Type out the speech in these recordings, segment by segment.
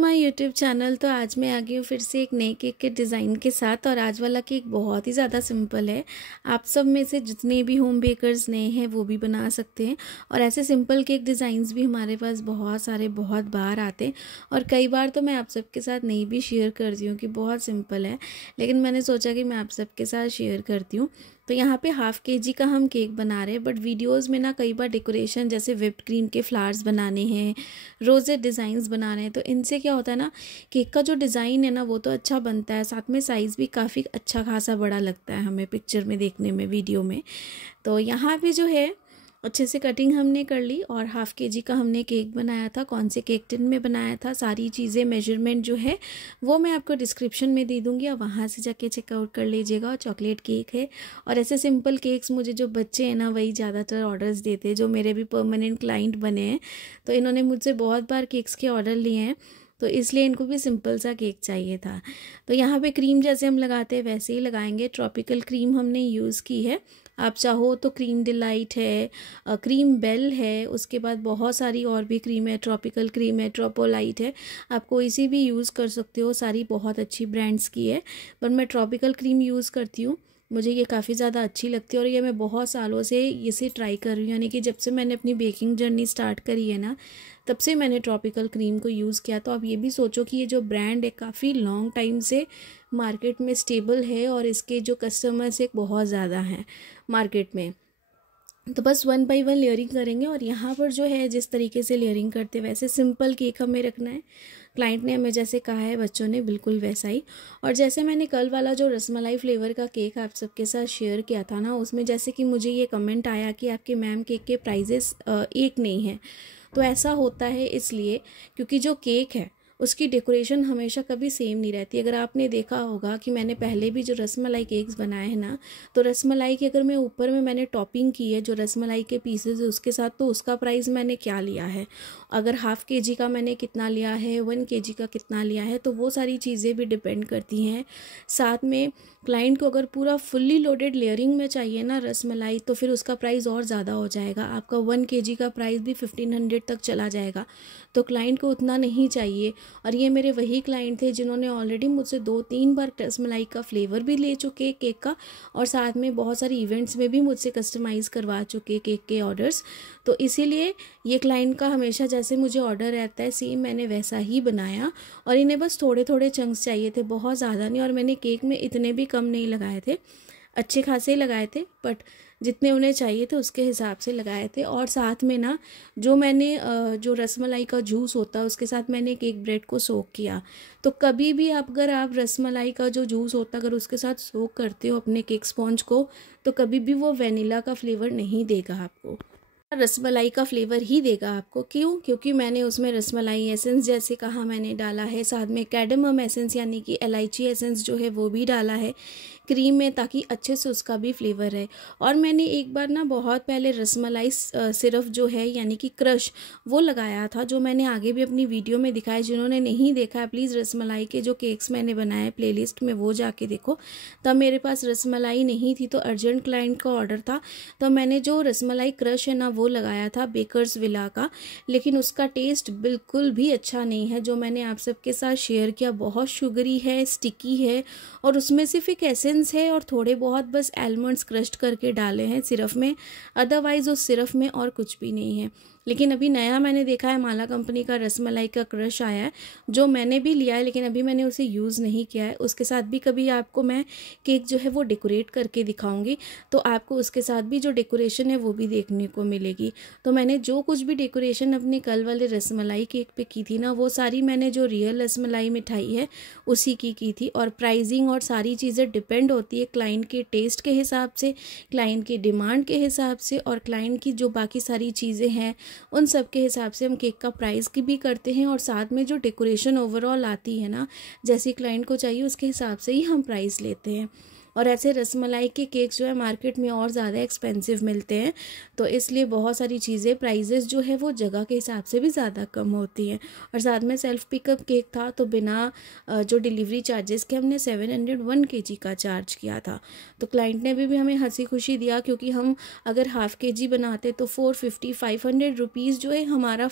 My YouTube channel. तो आज मैं आ गई हूँ फिर से एक नए केक के डिज़ाइन के साथ। और आज वाला केक बहुत ही ज़्यादा सिंपल है। आप सब में से जितने भी होम बेकर्स नए हैं वो भी बना सकते हैं। और ऐसे सिंपल केक डिज़ाइंस भी हमारे पास बहुत सारे बहुत बार आते हैं। और कई बार तो मैं आप सबके साथ नहीं भी शेयर करती हूँ कि बहुत सिंपल है, लेकिन मैंने सोचा कि मैं आप सबके साथ शेयर करती हूँ। तो यहाँ पे ½ kg का हम केक बना रहे हैं, बट वीडियोस में ना कई बार डेकोरेशन जैसे व्हिप्ड क्रीम के फ्लावर्स बनाने हैं, रोजेट डिज़ाइंस बनाने हैं, तो इनसे क्या होता है ना, केक का जो डिज़ाइन है ना वो तो अच्छा बनता है, साथ में साइज़ भी काफ़ी अच्छा खासा बड़ा लगता है हमें पिक्चर में देखने में, वीडियो में। तो यहाँ पे जो है अच्छे से कटिंग हमने कर ली और ½ kg का हमने केक बनाया था। कौन से केक टिन में बनाया था, सारी चीज़ें मेजरमेंट जो है वो मैं आपको डिस्क्रिप्शन में दे दूँगी, आप वहाँ से जाके चेकआउट कर लीजिएगा। और चॉकलेट केक है। और ऐसे सिंपल केक्स मुझे जो बच्चे हैं ना वही ज़्यादातर ऑर्डर्स देते हैं, जो मेरे भी परमानेंट क्लाइंट बने हैं। तो इन्होंने मुझसे बहुत बार केक्स के ऑर्डर लिए हैं, तो इसलिए इनको भी सिंपल सा केक चाहिए था। तो यहाँ पे क्रीम जैसे हम लगाते हैं वैसे ही लगाएंगे। ट्रॉपिकल क्रीम हमने यूज़ की है। आप चाहो तो क्रीम डिलाइट है, क्रीम बेल है, उसके बाद बहुत सारी और भी क्रीम है, ट्रॉपिकल क्रीम है, ट्रोपोलाइट है, आप कोई सी भी यूज़ कर सकते हो, सारी बहुत अच्छी ब्रांड्स की है। पर मैं ट्रॉपिकल क्रीम यूज़ करती हूँ, मुझे ये काफ़ी ज़्यादा अच्छी लगती है। और ये मैं बहुत सालों से इसे ट्राई कर रही हूँ, यानी कि जब से मैंने अपनी बेकिंग जर्नी स्टार्ट करी है ना, तब से मैंने ट्रॉपिकल क्रीम को यूज़ किया। तो आप ये भी सोचो कि ये जो ब्रांड है काफ़ी लॉन्ग टाइम से मार्केट में स्टेबल है और इसके जो कस्टमर्स एक बहुत ज़्यादा हैं मार्केट में। तो बस 1 बाय 1 लेयरिंग करेंगे। और यहाँ पर जो है जिस तरीके से लेयरिंग करते वैसे सिंपल केक हमें रखना है। क्लाइंट ने हमें जैसे कहा है, बच्चों ने, बिल्कुल वैसा ही। और जैसे मैंने कल वाला जो रसमलाई फ्लेवर का केक आप सबके साथ शेयर किया था ना, उसमें जैसे कि मुझे ये कमेंट आया कि आपके मैम केक के प्राइजेस एक नहीं है। तो ऐसा होता है इसलिए क्योंकि जो केक है उसकी डेकोरेशन हमेशा कभी सेम नहीं रहती। अगर आपने देखा होगा कि मैंने पहले भी जो रसमलाई केक्स बनाए हैं ना, तो रसमलाई के अगर मैं ऊपर में मैंने टॉपिंग की है जो रसमलाई के पीसेस उसके साथ, तो उसका प्राइस मैंने क्या लिया है, अगर ½ kg का मैंने कितना लिया है, 1 kg का कितना लिया है, तो वो सारी चीज़ें भी डिपेंड करती हैं। साथ में क्लाइंट को अगर पूरा फुल्ली लोडेड लेयरिंग में चाहिए ना रसमलाई, तो फिर उसका प्राइस और ज़्यादा हो जाएगा। आपका 1 kg का प्राइस भी 1500 तक चला जाएगा। तो क्लाइंट को उतना नहीं चाहिए। और ये मेरे वही क्लाइंट थे जिन्होंने ऑलरेडी मुझसे 2-3 बार रसमलाई का फ्लेवर भी ले चुके हैं केक का, और साथ में बहुत सारी इवेंट्स में भी मुझसे कस्टमाइज़ करवा चुके केक के ऑर्डर्स। तो इसीलिए ये क्लाइंट का हमेशा जैसे मुझे ऑर्डर रहता है सेम मैंने वैसा ही बनाया। और इन्हें बस थोड़े थोड़े चंक्स चाहिए थे, बहुत ज़्यादा नहीं। और मैंने केक में इतने भी कम नहीं लगाए थे, अच्छे खासे लगाए थे, बट जितने उन्हें चाहिए थे उसके हिसाब से लगाए थे। और साथ में ना जो मैंने जो रसमलाई का जूस होता है उसके साथ मैंने केक ब्रेड को सोक किया। तो कभी भी अगर आप रसमलाई का जो जूस होता है अगर उसके साथ सोक करते हो अपने केक स्पॉन्ज को, तो कभी भी वो वेनिला का फ्लेवर नहीं देगा आपको, रसमलाई का फ्लेवर ही देगा आपको। क्यों? क्योंकि मैंने उसमें रसमलाई एसेंस जैसे कहा मैंने डाला है, साथ में कैडेमम एसेंस यानी कि इलायची एसेंस जो है वो भी डाला है क्रीम में, ताकि अच्छे से उसका भी फ्लेवर है। और मैंने एक बार ना बहुत पहले रसमलाई सिरप जो है यानी कि क्रश वो लगाया था, जो मैंने आगे भी अपनी वीडियो में दिखाया। जिन्होंने नहीं देखा है प्लीज़ रसमलाई के जो केक्स मैंने बनाए प्लेलिस्ट में वो जाके देखो। तब मेरे पास रसमलाई नहीं थी, तो अर्जेंट क्लाइंट का ऑर्डर था, तो मैंने जो रसमलाई क्रश है ना वो लगाया था बेकर्स विला का। लेकिन उसका टेस्ट बिल्कुल भी अच्छा नहीं है जो मैंने आप सबके साथ शेयर किया। बहुत शुगरी है, स्टिकी है, और उसमें सिर्फ एक एसेंस है और थोड़े बहुत बस आलमंड्स क्रश्ड करके डाले हैं सिरप में, अदरवाइज उस सिरप में और कुछ भी नहीं है। लेकिन अभी नया मैंने देखा है माला कंपनी का रसमलाई का क्रश आया है, जो मैंने भी लिया है, लेकिन अभी मैंने उसे यूज़ नहीं किया है। उसके साथ भी कभी आपको मैं केक जो है वो डेकोरेट करके दिखाऊंगी, तो आपको उसके साथ भी जो डेकोरेशन है वो भी देखने को मिलेगी। तो मैंने जो कुछ भी डेकोरेशन अपने कल वाले रसमलाई केक पे की थी ना, वो सारी मैंने जो रियल रसमलाई मिठाई है उसी की थी। और प्राइसिंग और सारी चीज़ें डिपेंड होती है क्लाइंट के टेस्ट के हिसाब से, क्लाइंट की डिमांड के हिसाब से, और क्लाइंट की जो बाकी सारी चीज़ें हैं उन सब के हिसाब से हम केक का प्राइस की भी करते हैं। और साथ में जो डेकोरेशन ओवरऑल आती है ना, जैसी क्लाइंट को चाहिए उसके हिसाब से ही हम प्राइस लेते हैं। और ऐसे रसमलाई के केक जो है मार्केट में और ज़्यादा एक्सपेंसिव मिलते हैं, तो इसलिए बहुत सारी चीज़ें प्राइजेस जो है वो जगह के हिसाब से भी ज़्यादा कम होती हैं। और साथ में सेल्फ पिकअप केक था, तो बिना जो डिलीवरी चार्जेस के हमने 701 kg का चार्ज किया था। तो क्लाइंट ने भी हमें हंसी खुशी दिया, क्योंकि हम अगर हाफ़ kg बनाते तो 450-500 रुपीज़ जो है हमारा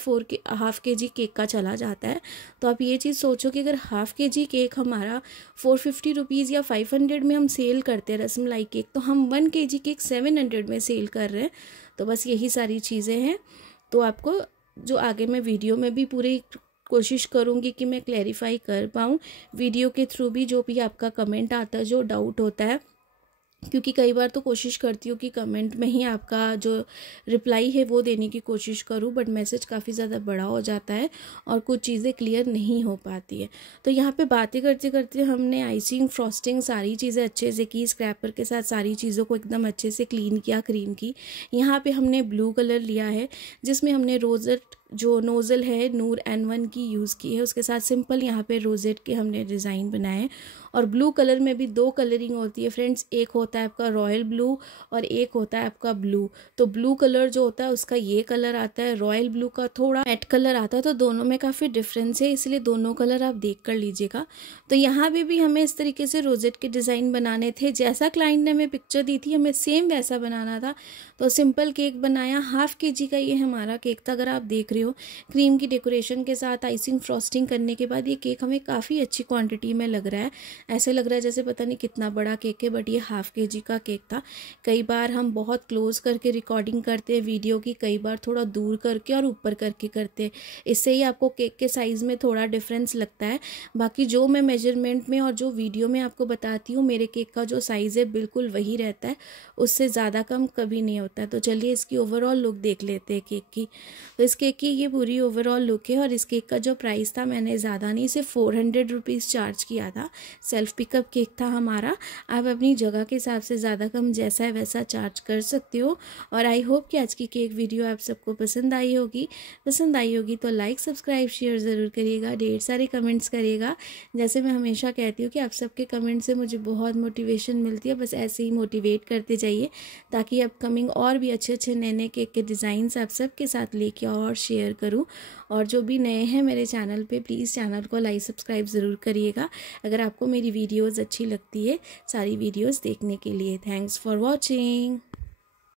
हाफ़ kg केक का चला जाता है। तो आप ये चीज़ सोचो कि अगर हाफ़ kg केक हमारा 450 रुपीज़ या 500 में हम सेल करते हैं रसमलाई केक, तो हम 1 kg केक 700 में सेल कर रहे हैं। तो बस यही सारी चीज़ें हैं। तो आपको जो आगे मैं वीडियो में भी पूरी कोशिश करूँगी कि मैं क्लैरिफाई कर पाऊँ वीडियो के थ्रू भी, जो भी आपका कमेंट आता है, जो डाउट होता है, क्योंकि कई बार तो कोशिश करती हूँ कि कमेंट में ही आपका जो रिप्लाई है वो देने की कोशिश करूँ, बट मैसेज काफ़ी ज़्यादा बड़ा हो जाता है और कुछ चीज़ें क्लियर नहीं हो पाती है। तो यहाँ पे बातें करते करते हमने आइसिंग, फ्रॉस्टिंग सारी चीज़ें अच्छे से की, स्क्रैपर के साथ सारी चीज़ों को एकदम अच्छे से क्लीन किया, क्रीम की। यहाँ पे हमने ब्लू कलर लिया है, जिसमें हमने रोजेट जो नोज़ल है नूर N1 की यूज़ की है, उसके साथ सिंपल यहाँ पे रोजेट के हमने डिज़ाइन बनाए। और ब्लू कलर में भी 2 कलरिंग होती है फ्रेंड्स, एक होता है आपका रॉयल ब्लू और एक होता है आपका ब्लू। तो ब्लू कलर जो होता है उसका ये कलर आता है, रॉयल ब्लू का थोड़ा मैट कलर आता है, तो दोनों में काफ़ी डिफरेंस है, इसलिए दोनों कलर आप देख कर लीजिएगा। तो यहाँ भी हमें इस तरीके से रोजेट के डिज़ाइन बनाने थे, जैसा क्लाइंट ने हमें पिक्चर दी थी हमें सेम वैसा बनाना था। तो सिंपल केक बनाया, हाफ़ kg का ये हमारा केक था। अगर आप देख रहे हो क्रीम की डेकोरेशन के साथ आइसिंग, फ्रॉस्टिंग करने के बाद ये केक हमें काफ़ी अच्छी क्वांटिटी में लग रहा है। ऐसे लग रहा है जैसे पता नहीं कितना बड़ा केक है, बट ये हाफ़ kg का केक था। कई बार हम बहुत क्लोज करके रिकॉर्डिंग करते हैं वीडियो की, कई बार थोड़ा दूर करके और ऊपर करके करते हैं, इससे ही आपको केक के साइज़ में थोड़ा डिफरेंस लगता है। बाकी जो मैं मेजरमेंट में और जो वीडियो में आपको बताती हूँ, मेरे केक का जो साइज़ है बिल्कुल वही रहता है, उससे ज़्यादा कम कभी नहीं होता है। तो चलिए इसकी ओवरऑल लुक देख लेते हैं केक की। तो इस केक की ये पूरी ओवरऑल लुक है। और इस केक का जो प्राइस था, मैंने ज़्यादा नहीं, सिर्फ 400 रुपीज़ चार्ज किया था। सेल्फ पिकअप केक था हमारा। आप अपनी जगह के हिसाब से ज़्यादा कम जैसा है वैसा चार्ज कर सकते हो। और आई होप कि आज की केक वीडियो आप सबको पसंद आई होगी तो लाइक, सब्सक्राइब, शेयर ज़रूर करिएगा, ढेर सारे कमेंट्स करिएगा। जैसे मैं हमेशा कहती हूँ कि आप सबके कमेंट से मुझे बहुत मोटिवेशन मिलती है, बस ऐसे ही मोटिवेट करते जाइए, ताकि अपकमिंग और भी अच्छे अच्छे नए नए केक के डिज़ाइंस आप सबके साथ लेके और शेयर करूँ। और जो भी नए हैं मेरे चैनल पे, प्लीज़ चैनल को लाइक, सब्सक्राइब ज़रूर करिएगा अगर आपको मेरी वीडियोज़ अच्छी लगती है, सारी वीडियोज़ देखने के लिए। Thanks for watching.